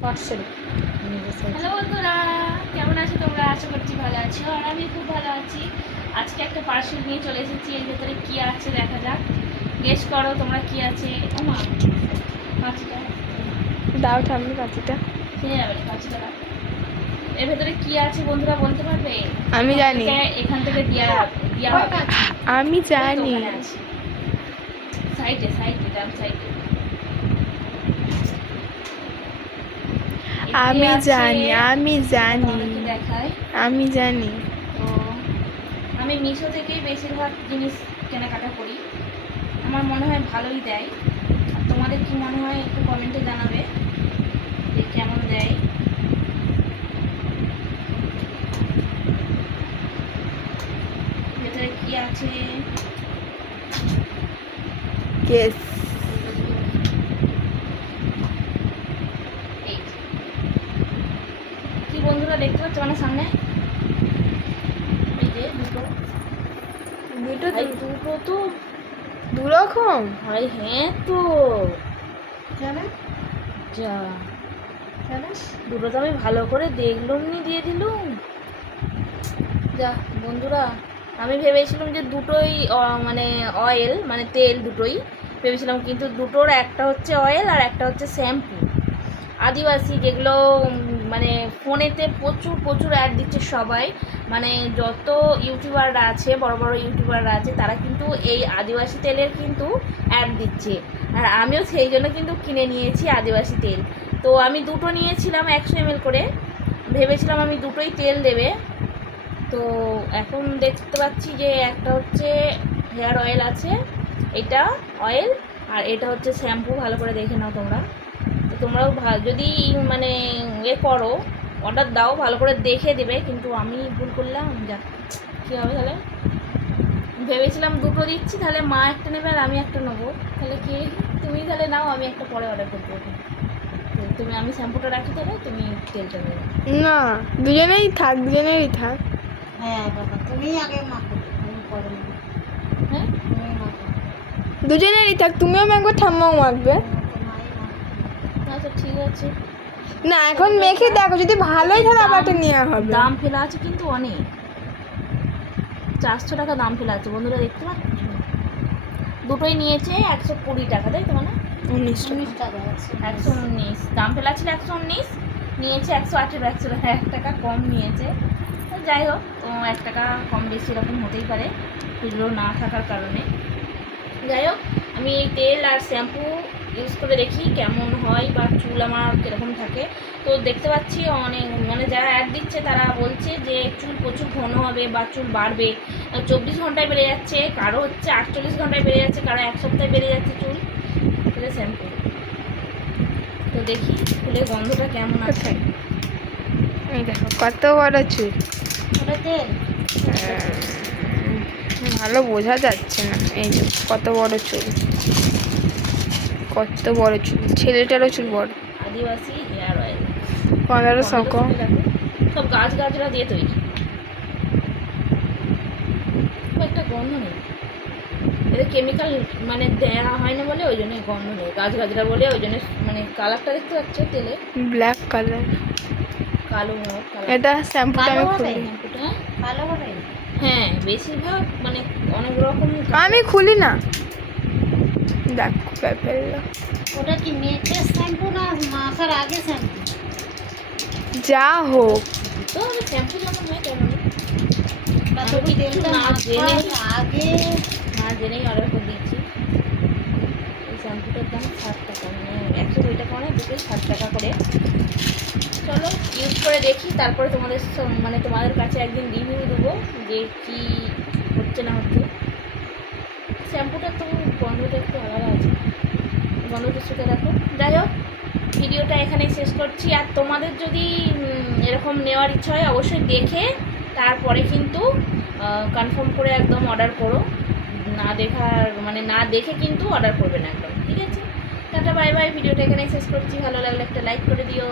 Parcel hello বন্ধুরা কেমন আছো তোমরা? আশা করছি ভালো আছো আর আমি খুব ভালো আছি। আজকে একটা পার্সেল নিয়ে চলে এসেছি এর ভেতরে কি আছে দেখা যাক। গেস করো তোমরা কি আছে। পাঁচটা দাও ঠাম্মি কাঁচিটা কিনে যাবে পাঁচটা এর ভেতরে কি আছে বন্ধুরা বলতে পারবে? আমি জানি। এখান- এখান থেকে দিয়া দিয়া হবে। আমি জানি। সাইডে সাইডে ডান সাইডে। আমি জানি আমি জানি। দেখায় আমি জানি। তো আমি মিশো থেকেই বেশিরভাগ জিনিস কেনাকাটা করি। আমার মনে হয় ভালোই দেয়। আর তোমাদের কি মনে হয় একটু কমেন্টে জানাবে যে কেমন দেয়। ভেতরে কি আছে? কেস এই যে। কি বন্ধুরা দেখতে পাচ্ছ মানে সামনে? এই যে দুটো। দুটো দুটো তো দু রকম? ভাই হ্যাঁ তো। যা। দুটো তো আমি ভালো করে দেখলুম নি দিয়ে দিলুম। যা বন্ধুরা আমি ভেবেছিলাম যে দুটোই মানে অয়েল মানে তেল দুটোই। ভেবেছিলাম কিন্তু দুটোর একটা হচ্ছে অয়েল আর একটা হচ্ছে শ্যাম্পু আদিবাসী যেগুলো মানে ফোনেতে প্রচুর প্রচুর অ্যাড দিচ্ছে সবাই। মানে যত ইউটিউবাররা আছে, বড় বড় ইউটিউবাররা আছে, তারা কিন্তু এই আদিবাসী তেলের কিন্তু অ্যাড দিচ্ছে। আর আমিও সেই জন্য কিন্তু কিনে নিয়েছি আদিবাসী তেল। তো আমি দুটো নিয়েছিলাম একশো এমএল করে। ভেবেছিলাম আমি দুটোই তেল দেবে। তো এখন দেখতে পাচ্ছি যে একটা হচ্ছে হেয়ার অয়েল আছে, এটা অয়েল, আর এটা হচ্ছে শ্যাম্পু। ভালো করে দেখে নাও তোমরা। তোমরাও ভা- যদি মানে এ করো অর্ডার দাও ভালো করে দেখে দেবে কিন্তু আমি ভুল করলাম যা কী হবে তাহলে? ভেবেছিলাম দুটো দিচ্ছি তাহলে মা একটা নেবে আর আমি একটা নেব। তাহলে কি তুমি তাহলে নাও আমি একটা পরে অর্ডার করব। তুমি আমি শ্যাম্পুটা রাখি তাহলে তুমি তেলটা নেবে না দুজনেই থাক দুজনেরই থাক। হ্যাঁ বাবা তুমি আগে মাখো পরে হ্যাঁ? দুজনেরই থাক তুমিও মাখবে ঠাম্মাও মাখবে। আচ্ছা ঠিক আছে। না এখন মেখে দেখো যদি ভালোই তাহলে আবার নেওয়া হবে। দাম ফেলা আছে কিন্তু অনেক। চারশো টাকা দাম ফেলা আছে বন্ধুরা দেখতে পাচ্ছ? দুটোই নিয়েছে একশো কুড়ি টাকা তাই তো মানে? উনিশ টাকা। উনিশ টাকা আছে একশো উনিশ। দাম ফেলা ছিল একশো উনিশ নিয়েছে একশো আঠেরো একশো এক টাকা কম নিয়েছে। যাই হোক তো এক টাকা কম বেশি এরকম হতেই পারে খুচরো না থাকার কারণে। যাই হোক আমি তেল আর শ্যাম্পু ইউজ করে দেখি কেমন হয় বা চুল আমার কীরকম থাকে। তো দেখতে পাচ্ছি অনেক মানে যারা অ্যাড দিচ্ছে তারা বলছে যে চুল প্রচুর ঘন হবে বা চুল বাড়বে। চব্বিশ ঘন্টায় বেড়ে যাচ্ছে কারও হচ্ছে আটচল্লিশ ঘন্টায় বেড়ে যাচ্ছে কারও এক সপ্তাহে বেড়ে যাচ্ছে চুল। এটা শ্যাম্পু তো দেখি ফুলের গন্ধটা কেমন আছে। এই দেখো কত বড় চুল। তেল। ভালো বোঝা যাচ্ছে না এই কত বড় চুল। কত বড় চুল ছেলেটারও চুল বড়। আদিবাসী হেয়ার অয়েল সব গাছ গাছরা দিয়ে তৈরি। একটা গন্ধ নেই। কেমিক্যাল মানে দেওয়া হয় না বলে ওই জন্য গন্ধ নেই। গাছ গাছরা বলে ওই জন্য মানে কালারটা দেখতে পাচ্ছ তেলে। ব্ল্যাক কালার কালো এটা শ্যাম্পুটা আমি খুলি। শ্যাম্পুটা হ্যাঁ বেশিরভাগ মানে অনেক রকম আমি খুলি না। দেখ কোথায় ফেলল ওটা কি মেখে শ্যাম্পু না মাখার আগে শ্যাম্পু? যা হোক। তো আমি শ্যাম্পু যখন হয় তেমন তাতে আমি তেলটা কিছু না জেনে আগে না জেনেই অর্ডার করে দিয়েছি। এই শ্যাম্পুটার দাম ষাট টাকা। মানে একশো কুড়ি টাকা মানে দুটোই ষাট টাকা করে। চলো ইউজ করে দেখি তারপরে তোমাদের মানে তোমাদের কাছে একদিন রিভিউ দেবো যে কী হচ্ছে না হচ্ছে। শ্যাম্পুটা তো গন্ধটা একটু আলাদা আছে। গন্ধটা শুকে দেখো। যাই হোক, ভিডিওটা এখানেই শেষ করছি। আর তোমাদের যদি এরকম নেওয়ার ইচ্ছা হয়, অবশ্যই দেখে তারপরে কিন্তু কনফার্ম করে একদম অর্ডার করো। না দেখার মানে না দেখে কিন্তু অর্ডার করবে না একদম। ঠিক আছে? টাটা বাই বাই ভিডিওটা এখানেই শেষ করছি। ভালো লাগলে একটা লাইক করে দিও।